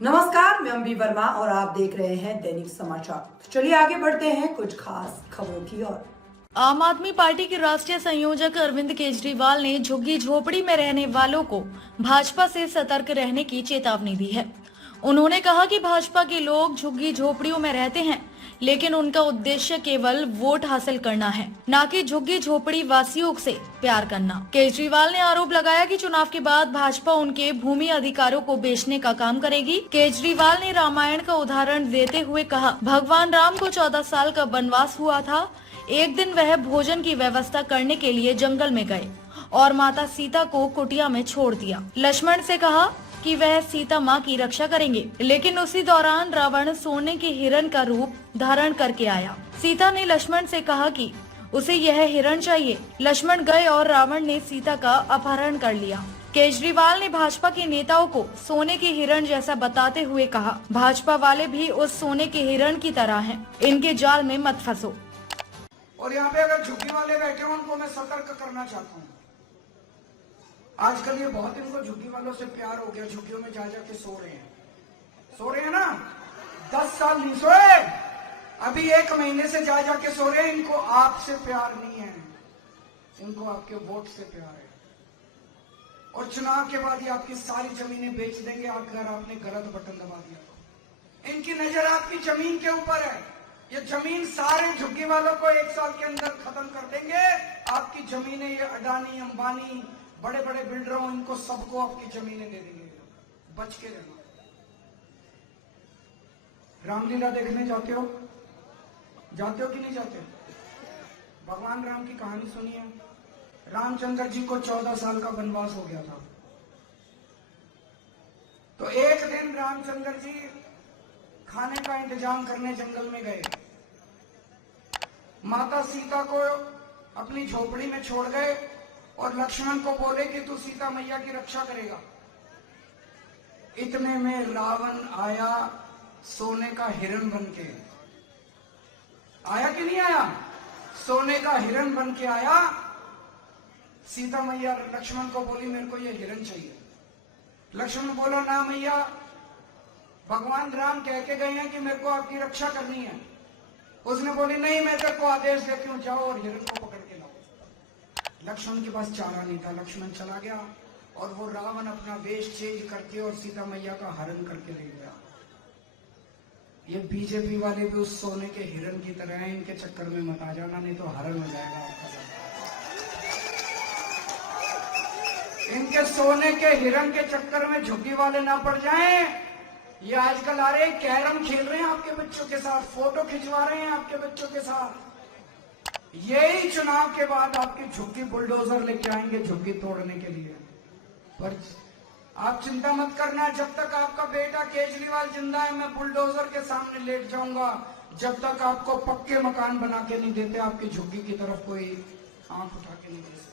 नमस्कार, मैं अम्बी वर्मा और आप देख रहे हैं दैनिक समाचार। तो चलिए आगे बढ़ते हैं कुछ खास खबरों की ओर। आम आदमी पार्टी के राष्ट्रीय संयोजक अरविंद केजरीवाल ने झुग्गी झोपड़ी में रहने वालों को भाजपा से सतर्क रहने की चेतावनी दी है। उन्होंने कहा कि भाजपा के लोग झुग्गी झोपड़ियों में रहते हैं, लेकिन उनका उद्देश्य केवल वोट हासिल करना है, न कि झुग्गी झोपड़ी वासियों से प्यार करना। केजरीवाल ने आरोप लगाया कि चुनाव के बाद भाजपा उनके भूमि अधिकारों को बेचने का काम करेगी। केजरीवाल ने रामायण का उदाहरण देते हुए कहा, भगवान राम को 14 साल का वनवास हुआ था। एक दिन वह भोजन की व्यवस्था करने के लिए जंगल में गए और माता सीता को कुटिया में छोड़ दिया। लक्ष्मण से कहा कि वह सीता माँ की रक्षा करेंगे, लेकिन उसी दौरान रावण सोने के हिरण का रूप धारण करके आया। सीता ने लक्ष्मण से कहा कि उसे यह हिरण चाहिए। लक्ष्मण गए और रावण ने सीता का अपहरण कर लिया। केजरीवाल ने भाजपा के नेताओं को सोने के हिरण जैसा बताते हुए कहा, भाजपा वाले भी उस सोने के हिरण की तरह हैं, इनके जाल में मत फंसो। और यहाँ पे अगर झुग्गी वाले बैठे हो उनको मैं सतर्क करना चाहता हूँ। आजकल ये बहुत इनको झुग्गी वालों से प्यार हो गया, झुग्गियों में जा जाके सो रहे हैं ना। 10 साल नहीं सोए, अभी 1 महीने से जा जाके सो रहे हैं। इनको आपसे प्यार नहीं है, इनको आपके वोट से प्यार है। और चुनाव के बाद ये आपकी सारी जमीनें बेच देंगे अगर आपने गलत बटन दबा दिया तो। इनकी नजर आपकी जमीन के ऊपर है। ये जमीन सारे झुग्गी वालों को 1 साल के अंदर खत्म कर देंगे। आपकी जमीनें ये अडानी अंबानी बड़े बड़े बिल्डरों इनको सबको आपकी जमीनें दे देंगे। बच के रहना। रामलीला देखने जाते हो कि नहीं जाते? भगवान राम की कहानी सुनिए। रामचंद्र जी को 14 साल का वनवास हो गया था। तो एक दिन रामचंद्र जी खाने का इंतजाम करने जंगल में गए। माता सीता को अपनी झोपड़ी में छोड़ गए और लक्ष्मण को बोले कि तू सीता मैया की रक्षा करेगा। इतने में रावण आया सोने का हिरण बनके। आया कि नहीं आया? सोने का हिरण बनके आया। सीता मैया लक्ष्मण को बोली मेरे को ये हिरण चाहिए। लक्ष्मण बोला ना मैया, भगवान राम कह के गए हैं कि मेरे को आपकी रक्षा करनी है। उसने बोली नहीं, मैं तेरे को आदेश देती हूं, जाओ और हिरण को पकड़ के लाओ। लक्ष्मण के पास चारा नहीं था। लक्ष्मण चला गया और वो रावण अपना वेश चेंज करके और सीता मैया का हरण करके ले गया। ये बीजेपी वाले भी उस सोने के हिरण की तरह हैं। इनके चक्कर में मत आ जाना, नहीं तो हरण हो जाएगा आपका। इनके सोने के हिरण के चक्कर में झुग्गी वाले ना पड़ जाएं। ये आजकल आ रहे हैं, कैरम खेल रहे हैं आपके बच्चों के साथ, फोटो खिंचवा रहे हैं आपके बच्चों के साथ। यही चुनाव के बाद आपकी झुग्गी बुलडोजर लेके आएंगे झुग्गी तोड़ने के लिए। पर आप चिंता मत करना, जब तक आपका बेटा केजरीवाल जिंदा है मैं बुलडोजर के सामने लेट जाऊंगा। जब तक आपको पक्के मकान बना के नहीं देते, आपकी झुग्गी की तरफ कोई आंख उठा के नहीं दे सकता।